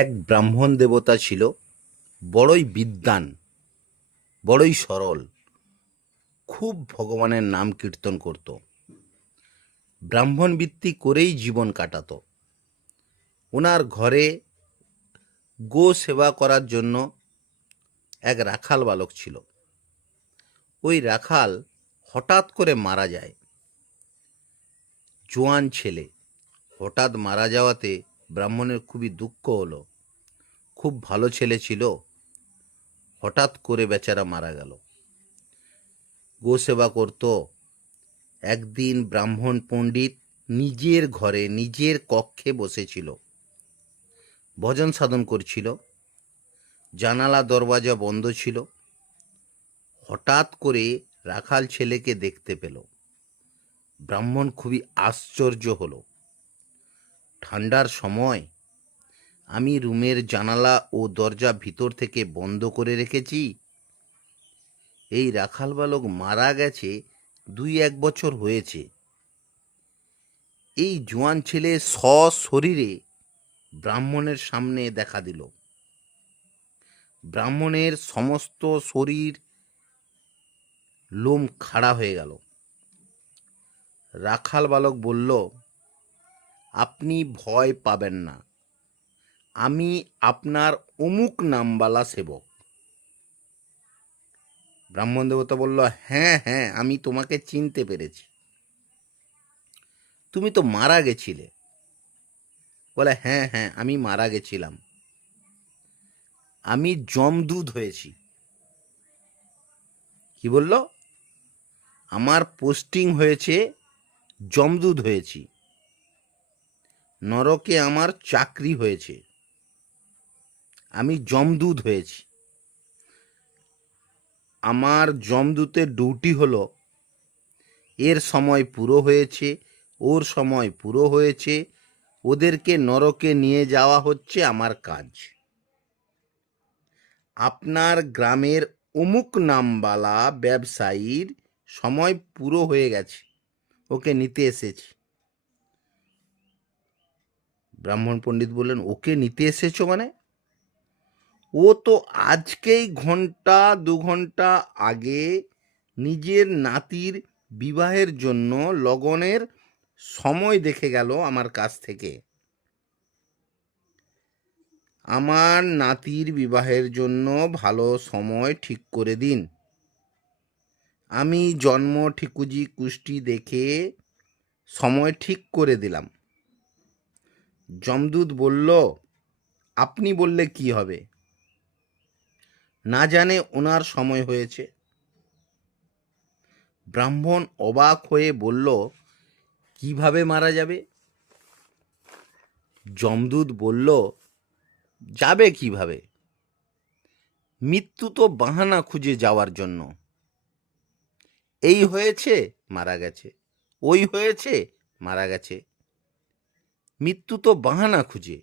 এক ব্রাহ্মণ দেবতা ছিল, বড়ই বিদ্বান, বড়ই সরল, খুব ভগবানের নাম কীর্তন করত। ব্রাহ্মণ বৃত্তি করেই জীবন কাটাত। ওনার ঘরে গো সেবা করার জন্য এক রাখাল বালক ছিল। ওই রাখাল হঠাৎ করে মারা যায়। জোয়ান ছেলে হঠাৎ মারা যাওয়াতে ব্রাহ্মণের খুবই দুঃখ হলো। খুব ভালো ছেলে ছিল, হঠাৎ করে বেচারা মারা গেল। গো সেবা করত। একদিন ব্রাহ্মণ পণ্ডিত নিজের ঘরে নিজের কক্ষে বসেছিল, ভজন সাধন করছিল। জানালা দরওয়াজা বন্ধ ছিল। হঠাৎ করে রাখাল ছেলেকে দেখতে পেল। ব্রাহ্মণ খুবই আশ্চর্য হলো। ঠান্ডার সময় আমি রুমের জানালা ও দরজা ভিতর থেকে বন্ধ করে রেখেছি। এই রাখাল বালক মারা গেছে 2-1 বছর হয়েছে। এই জোয়ান ছেলে সশরীরে ব্রাহ্মণের সামনে দেখা দিল। ব্রাহ্মণের সমস্ত শরীর লোম খাড়া হয়ে গেল। রাখাল বালক বলল, আপনি ভয় পাবেন না, আমি আপনার অমুক নামবালা সেবক। ব্রাহ্মণ দেবতা বলল, হ্যাঁ হ্যাঁ, আমি তোমাকে চিনতে পেরেছি, তুমি তো মারা গেছিলে। বলে, হ্যাঁ হ্যাঁ, আমি মারা গেছিলাম, আমি যমদূত হয়েছি। কি বলল? আমার পোস্টিং হয়েছে, যমদূত হয়েছি, নরকে আমার চাকরি হয়েছে, আমি যমদূত হয়েছি। আমার যমদূতের ডিউটি হলো, এর সময় পুরো হয়েছে, ওর সময় পুরো হয়েছে, ওদেরকে নরকে নিয়ে যাওয়া হচ্ছে আমার কাজ। আপনার গ্রামের অমুক নামবালা ব্যবসায়ীর সময় পুরো হয়ে গেছে, ওকে নিতে এসেছি। ব্রাহ্মণ পণ্ডিত বললেন, ওকে নিতে এসেছো মানে? ও তো আজকেই 1-2 ঘন্টা আগে নিজের নাতির বিবাহের জন্য লগনের সময় দেখে গেল আমার কাছ থেকে। আমার নাতির বিবাহের জন্য ভালো সময় ঠিক করে দিন। আমি জন্ম ঠিকুজি কুষ্টি দেখে সময় ঠিক করে দিলাম। যমদূত বলল, আপনি বললে কি হবে? না জানে ওনার সময় হয়েছে। ব্রাহ্মণ অবাক হয়ে বলল, কিভাবে মারা যাবে? যমদূত বলল, যাবে কিভাবে? মৃত্যু তো বাহানা খুঁজে যাওয়ার জন্য। এই হয়েছে, মারা গেছে, ওই হয়েছে, মারা গেছে। মৃত্যু তো বাহানা খুঁজে।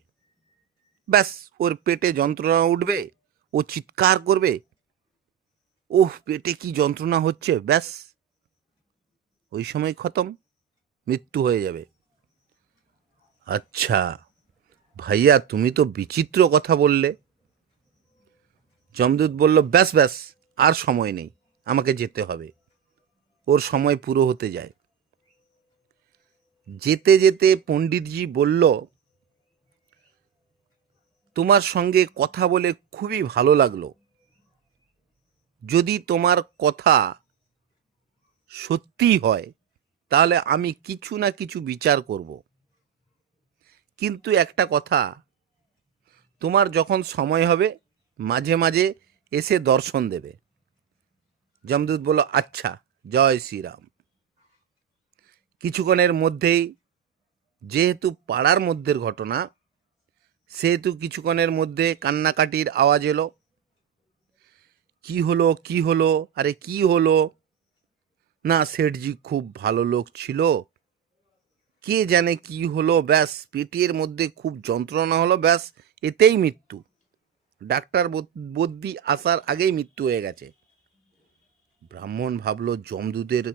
ব্যাস, ওর পেটে যন্ত্রণা উঠবে, ও চিৎকার করবে, ওহ পেটে কি যন্ত্রণা হচ্ছে, ব্যাস ওই সময় খতম, মৃত্যু হয়ে যাবে। আচ্ছা ভাইয়া, তুমি তো বিচিত্র কথা বললে। যমদূত বলল, ব্যাস ব্যাস, আর সময় নেই, আমাকে যেতে হবে, ওর সময় পুরো হতে যায়। যেতে যেতে পণ্ডিতজি বলল, তোমার সঙ্গে কথা বলে খুবই ভালো লাগলো। যদি তোমার কথা সত্যি হয় তাহলে আমি কিছু না কিছু বিচার করব। কিন্তু একটা কথা, তোমার যখন সময় হবে মাঝে মাঝে এসে দর্শন দেবে। যমদূত বলল, আচ্ছা, জয় শ্রীরাম। কিছুক্ষণের মধ্যেই, যেহেতু পাড়ার মধ্যের ঘটনা, সেহেতু কিছুক্ষণের মধ্যে কান্নাকাটির আওয়াজ এলো। কি হলো, কি হলো, আরে কি হলো? না, শেঠজি খুব ভালো লোক ছিল, কে জানে কি হলো, ব্যাস পেটের মধ্যে খুব যন্ত্রণা হলো, ব্যাস এতেই মৃত্যু। ডাক্তার বদ্যি আসার আগেই মৃত্যু হয়ে গেছে। ব্রাহ্মণ ভাবল, যমদূতের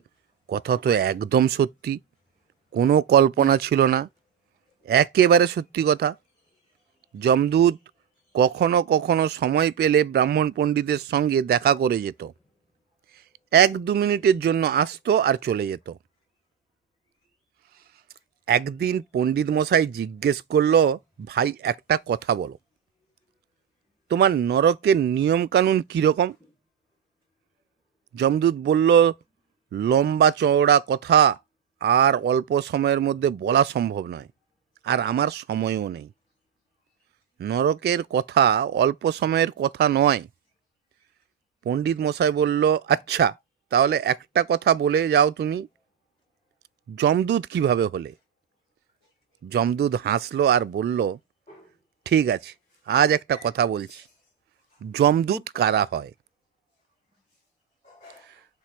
কথা তো একদম সত্যি, কোনো কল্পনা ছিল না, একেবারে সত্যি কথা। যমদূত কখনো কখনো সময় পেলে ব্রাহ্মণ পণ্ডিতের সঙ্গে দেখা করে যেত। 1-2 মিনিটের জন্য আসতো আর চলে যেত। একদিন পণ্ডিত মশাই জিজ্ঞেস করলো, ভাই একটা কথা বলো, তোমার নরকের নিয়ম কানুন কিরকম? যমদূত বলল, লম্বা চওড়া কথা আর অল্প সময়ের মধ্যে বলা সম্ভব নয়, আর আমার সময়ও নেই। নরকের কথা অল্প সময়ের কথা নয়। পণ্ডিত মশাই বলল, আচ্ছা তাহলে একটা কথা বলে যাও তুমি, যমদূত কিভাবে হলে? যমদূত হাসলো আর বলল, ঠিক আছে, আজ একটা কথা বলছি, যমদূত কারা হয়?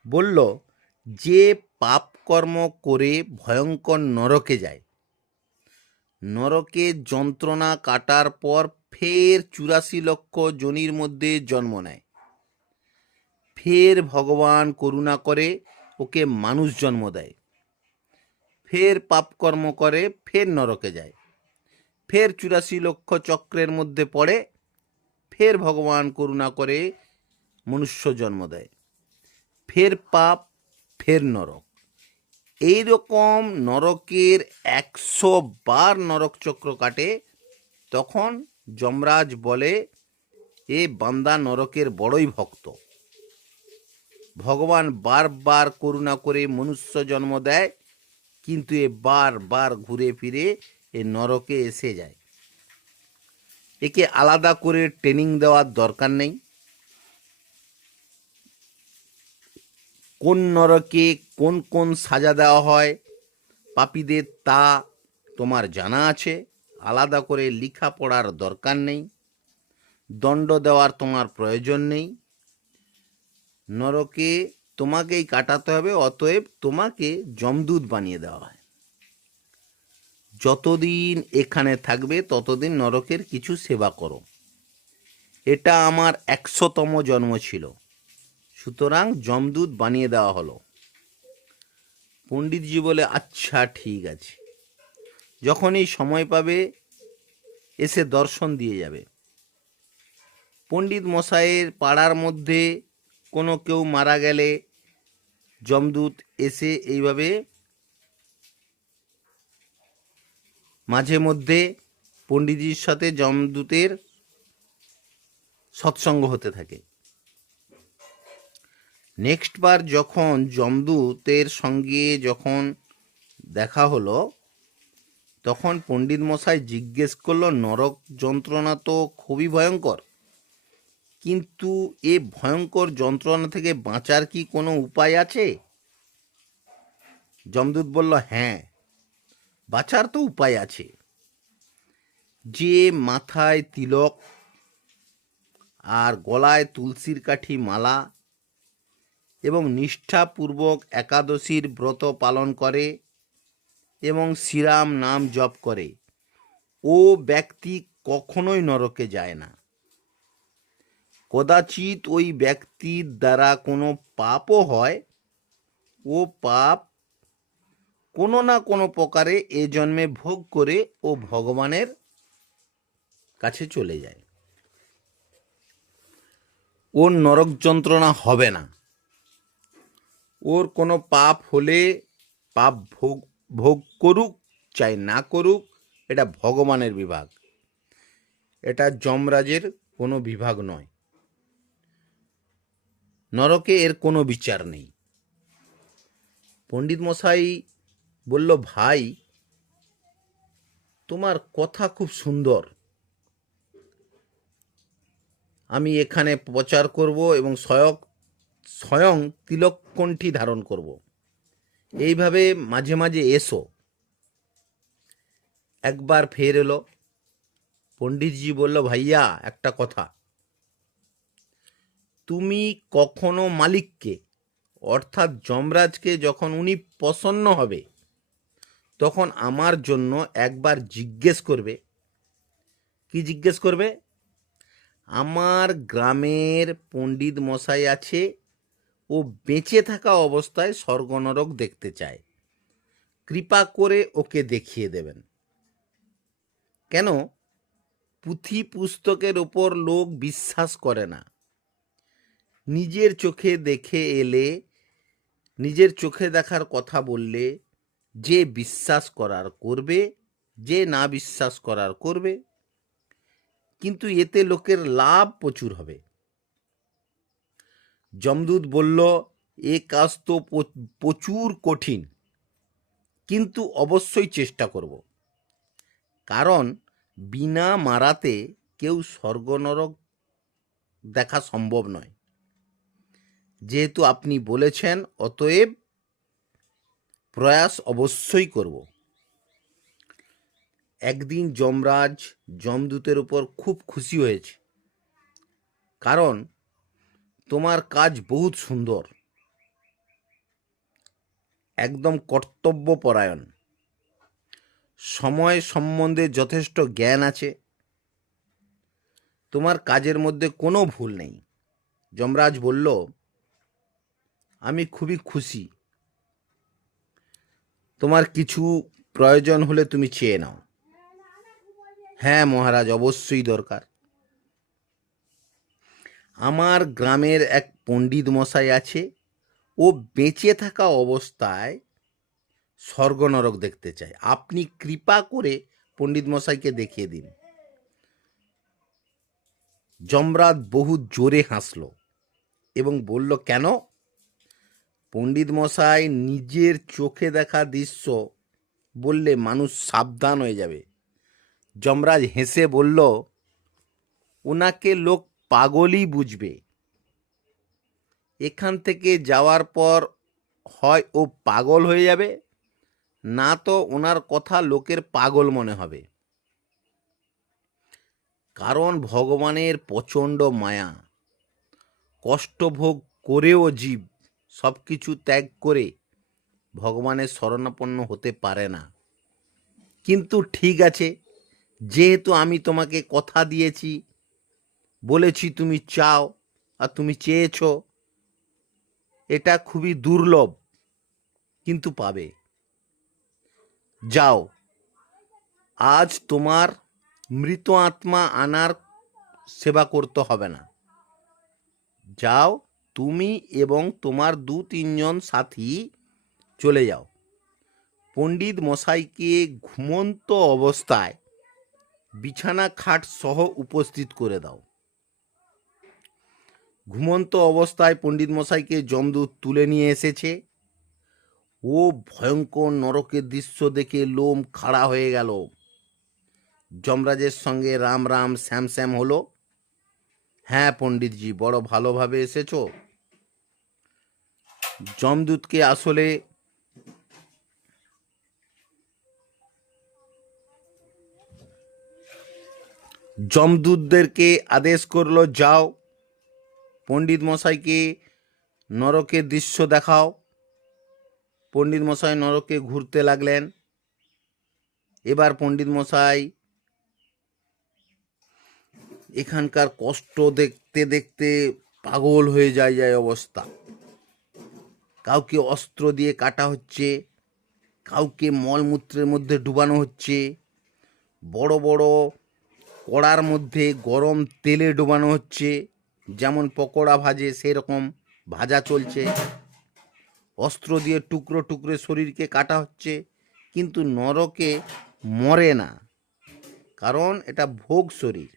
বলল, যে পাপ কর্ম করে ভয়ঙ্কর নরকে যায়, নরকে যন্ত্রণা কাটার পর ফের 84 লক্ষ যোনির মধ্যে জন্ম নেয়, ফের ভগবান করুণা করে ওকে মানুষ জন্ম দেয়, ফের পাপকর্ম করে ফের নরকে যায়, ফের 84 লক্ষ চক্রের মধ্যে পড়ে, ফের ভগবান করুণা করে মনুষ্য জন্ম দেয়, ফের পাপ, ফের নরক। এইরকম নরকের 100 বার নরক চক্র কাটে। তখন যমরাজ বলে, এ বান্দা নরকের বড়ই ভক্ত, ভগবান বারবার করুণা করে মনুষ্য জন্ম দেয়, কিন্তু এ বারবার ঘুরে ফিরে এ নরকে এসে যায়। একে আলাদা করে ট্রেনিং দেওয়ার দরকার নেই। কোন নরকে কোন কোন সাজা দেওয়া হয় পাপীদের তা তোমার জানা আছে, আলাদা করে লেখাপড়ার দরকার নেই, দণ্ড দেওয়ার তোমার প্রয়োজন নেই। নরকে তোমাকেই কাটাতে হবে, অতএব তোমাকে যমদূত বানিয়ে দেওয়া হয়। যতদিন এখানে থাকবে ততদিন নরকের কিছু সেবা করো। এটা আমার 100তম জন্ম ছিল, সুতরাং যমদূত বানিয়ে দেওয়া হলো। পণ্ডিতজি বলে, আচ্ছা ঠিক আছে, যখনই সময় পাবে এসে দর্শন দিয়ে যাবে। পণ্ডিত মশাইয়ের পাড়ার মধ্যে কোনো কেউ মারা গেলে যমদূত এসে এইভাবে মাঝে মধ্যে পণ্ডিতজির সাথে যমদূতের সৎসঙ্গ হতে থাকে। নেক্সট বার যখন যমদূতের সঙ্গে যখন দেখা হলো, তখন পণ্ডিত মশাই জিজ্ঞেস করলো, নরক যন্ত্রণা তো খুবই ভয়ঙ্কর, কিন্তু এ ভয়ঙ্কর যন্ত্রণা থেকে বাঁচার কি কোনো উপায় আছে? যমদূত বলল, হ্যাঁ, বাঁচার তো উপায় আছে। যে মাথায় তিলক আর গলায় তুলসীর কাঠি মালা এবং নিষ্ঠাপূর্বক একাদশীর ব্রত পালন করে এবং শ্রীরাম নাম জপ করে, ও ব্যক্তি কখনোই নরকে যায় না। কদাচিৎ ওই ব্যক্তির দ্বারা কোনো পাপও হয়, ও পাপ কোনো না কোনো প্রকারে এ জন্মে ভোগ করে ও ভগবানের কাছে চলে যায়। ওর নরক যন্ত্রণা হবে না। ওর কোনো পাপ হলে পাপ ভোগ ভোগ করুক চাই না করুক, এটা ভগবানের বিভাগ, এটা যমরাজের কোনো বিভাগ নয়। নরকে এর কোনো বিচার নেই। পণ্ডিত মশাই বলল, ভাই তোমার কথা খুব সুন্দর, আমি এখানে প্রচার করব এবং স্বয়ং তিলককণ্ঠী ধারণ করব। এইভাবে মাঝে মাঝে এসো। একবার ফের এলো। পণ্ডিতজি বলল, ভাইয়া একটা কথা, তুমি কখনো মালিককে অর্থাৎ যমরাজকে যখন উনি প্রসন্ন হবে তখন আমার জন্য একবার জিজ্ঞেস করবে। কি জিজ্ঞেস করবে? আমার গ্রামের পণ্ডিত মশাই আছে, ও বেঁচে থাকা অবস্থায় স্বর্গ নরক দেখতে চায়, কৃপা করে ওকে দেখিয়ে দেবেন। কেন? পুঁথি পুস্তকের ওপর লোক বিশ্বাস করে না। নিজের চোখে দেখে এলে, নিজের চোখে দেখার কথা বললে যে বিশ্বাস করার করবে, যে না বিশ্বাস করার করবে, কিন্তু এতে লোকের লাভ প্রচুর হবে। যমদূত বলল, এ কাজ তো প্রচুর কঠিন, কিন্তু অবশ্যই চেষ্টা করব। কারণ বিনা মারাতে কেউ স্বর্গ নরক দেখা সম্ভব নয়। যেহেতু আপনি বলেছেন, অতএব প্রয়াস অবশ্যই করব। একদিন যমরাজ যমদূতের উপর খুব খুশি হয়েছে, কারণ তোমার কাজ বহুত সুন্দর, একদম কর্তব্যপরায়ণ, সময় সম্বন্ধে যথেষ্ট জ্ঞান আছে, তোমার কাজের মধ্যে কোনো ভুল নেই। যমরাজ বলল, আমি খুবই খুশি, তোমার কিছু প্রয়োজন হলে তুমি চেয়ে নাও। হ্যাঁ মহারাজ, অবশ্যই দরকার। আমার গ্রামের এক পণ্ডিত মশাই আছে, ও বেঁচে থাকা অবস্থায় স্বর্গ নরক দেখতে চায়। আপনি কৃপা করে পণ্ডিত মশাইকে দেখিয়ে দিন। যমরাজ বহু জোরে হাসল এবং বলল, কেন? পণ্ডিত মশাই নিজের চোখে দেখা দৃশ্য বললে মানুষ সাবধান হয়ে যাবে। যমরাজ হেসে বলল, ওনাকে লোক পাগলই বুঝবে। এখান থেকে যাওয়ার পর হয় ও পাগল হয়ে যাবে, না তো ওনার কথা লোকের পাগল মনে হবে। কারণ ভগবানের প্রচণ্ড মায়া, কষ্টভোগ করেও জীব সব কিছু ত্যাগ করে ভগবানের শরণাপন্ন হতে পারে না। কিন্তু ঠিক আছে, যেহেতু আমি তোমাকে কথা দিয়েছি, বলেছি তুমি চাও, আর তুমি চেয়েছো, এটা খুবই দুর্লভ, কিন্তু পাবে। যাও, আজ তোমার মৃত আত্মা আনার সেবা করতে হবে না। যাও, তুমি এবং তোমার 2-3 জন সাথী চলে যাও। পণ্ডিত মশাইকে ঘুমন্ত অবস্থায় বিছানা খাট সহ উপস্থিত করে দাও। ঘুমন্ত অবস্থায় পণ্ডিত মশাইকে যমদূত তুলে নিয়ে এসেছে। ও ভয়ঙ্কর নরকের দৃশ্য দেখে লোম খাড়া হয়ে গেল। যমরাজের সঙ্গে রাম রাম শ্যাম শ্যাম হলো। হ্যাঁ পণ্ডিতজি, বড় ভালোভাবে এসেছো। যমদূতকে আসলে যমদূতদেরকে আদেশ করলো, যাও পণ্ডিত মশাইকে নরকের দৃশ্য দেখাও। পণ্ডিত মশাই নরকে ঘুরতে লাগলেন। এবার পণ্ডিত মশাই এখানকার কষ্ট দেখতে দেখতে পাগল হয়ে যায় অবস্থা। কাউকে অস্ত্র দিয়ে কাটা হচ্ছে, কাউকে মলমূত্রের মধ্যে ডুবানো হচ্ছে, বড় বড় কড়ার মধ্যে গরম তেলে ডুবানো হচ্ছে, যেমন পকোড়া ভাজে সেরকম ভাজা চলছে। অস্ত্র দিয়ে টুকরো টুকরো শরীরকে কাটা হচ্ছে, কিন্তু নরকে মরে না, কারণ এটা ভোগ শরীর।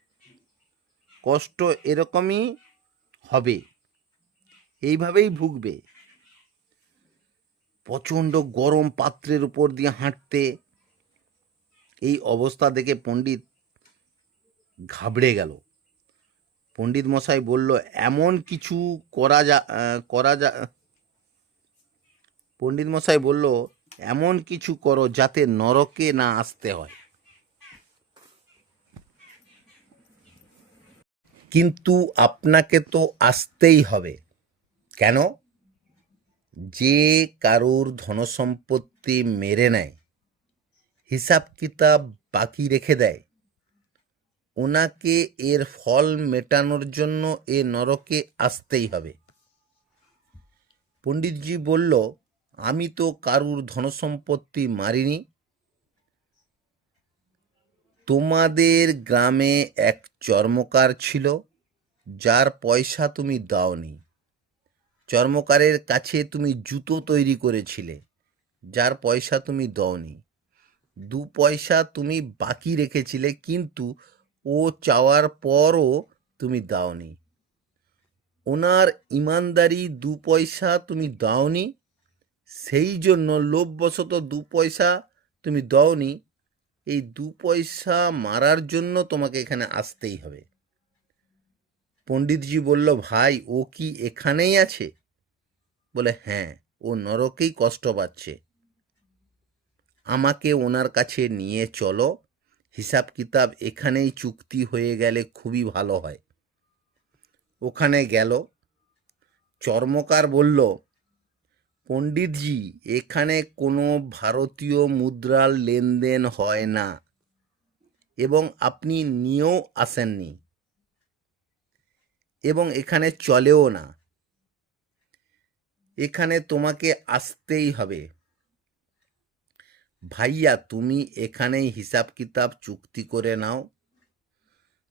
কষ্ট এরকমই হবে, এইভাবেই ভুগবে। প্রচণ্ড গরম পাত্রের উপর দিয়ে হাঁটতে, এই অবস্থা দেখে পণ্ডিত ঘাবড়ে গেল। পণ্ডিত মশাই বলল, এমন কিছু পণ্ডিত মশাই বলল, এমন কিছু করো যাতে নরকে না আসতে হয়। কিন্তু আপনাকে তো আসতেই হবে। কেন? যে কারুর ধনসম্পত্তি মেরে নেয়, হিসাব কিতাব বাকি রেখে দেয়, ওনাকে এর ফল মেটানোর জন্য এ নরকে আসতেই হবে। পণ্ডিতজি বলল, আমি তো কারুর ধনসম্পত্তি মারিনি। তোমাদের গ্রামে এক চর্মকার ছিল, যার পয়সা তুমি দাওনি। চর্মকারের কাছে তুমি জুতো তৈরি করেছিলে, যার পয়সা তুমি দাওনি। 2 পয়সা তুমি বাকি রেখেছিলে, কিন্তু ও চাওয়ার পরও তুমি দাওনি। ওনার ইমানদারি 2 পয়সা তুমি দাওনি, সেই জন্য লোভবশত 2 পয়সা তুমি দাওনি। এই 2 পয়সা মারার জন্য তোমাকে এখানে আসতেই হবে। পণ্ডিতজি বলল, ভাই ও কি এখানেই আছে? বলে, হ্যাঁ, ও নরকেই কষ্ট পাচ্ছে। আমাকে ওনার কাছে নিয়ে চলো, হিসাব কিতাব এখানেই চুক্তি হয়ে গেলে খুবই ভালো হয়। ওখানে গেল। চর্মকার বলল, পণ্ডিতজি, এখানে কোনো ভারতীয় মুদ্রার লেনদেন হয় না, এবং আপনি নিয়েও আসেননি, এবং এখানে চলেও না। এখানে তোমাকে আসতেই হবে। ভাইয়া, তুমি এখানেই হিসাব কিতাব চুক্তি করে নাও।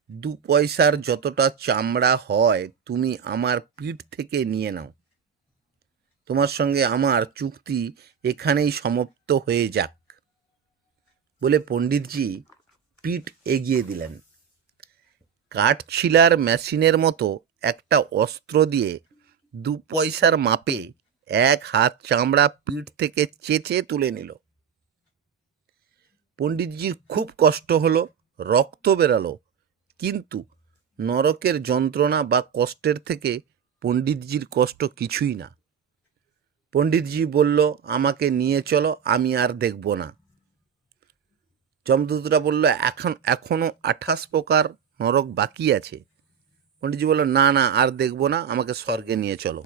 2 পয়সার যতটা চামড়া হয় তুমি আমার পিঠ থেকে নিয়ে নাও। তোমার সঙ্গে আমার চুক্তি এখানেই সমাপ্ত হয়ে যাক। বলে পণ্ডিতজি পিঠ এগিয়ে দিলেন। কাঠছিলার মেশিনের মতো একটা অস্ত্র দিয়ে 2 পয়সার মাপে 1 হাত চামড়া পিঠ থেকে চেঁচে তুলে নিল। পণ্ডিতজির খুব কষ্ট হলো, রক্ত বেরালো, কিন্তু নরকের যন্ত্রণা বা কষ্টের থেকে পণ্ডিতজির কষ্ট কিছুই না। পণ্ডিতজি বলল, আমাকে নিয়ে চলো, আমি আর দেখব না। যমদূতরা বলল, এখনো 28 প্রকার নরক বাকি আছে। পণ্ডিতজি বলল, না না, আর দেখব না, আমাকে স্বর্গে নিয়ে চলো।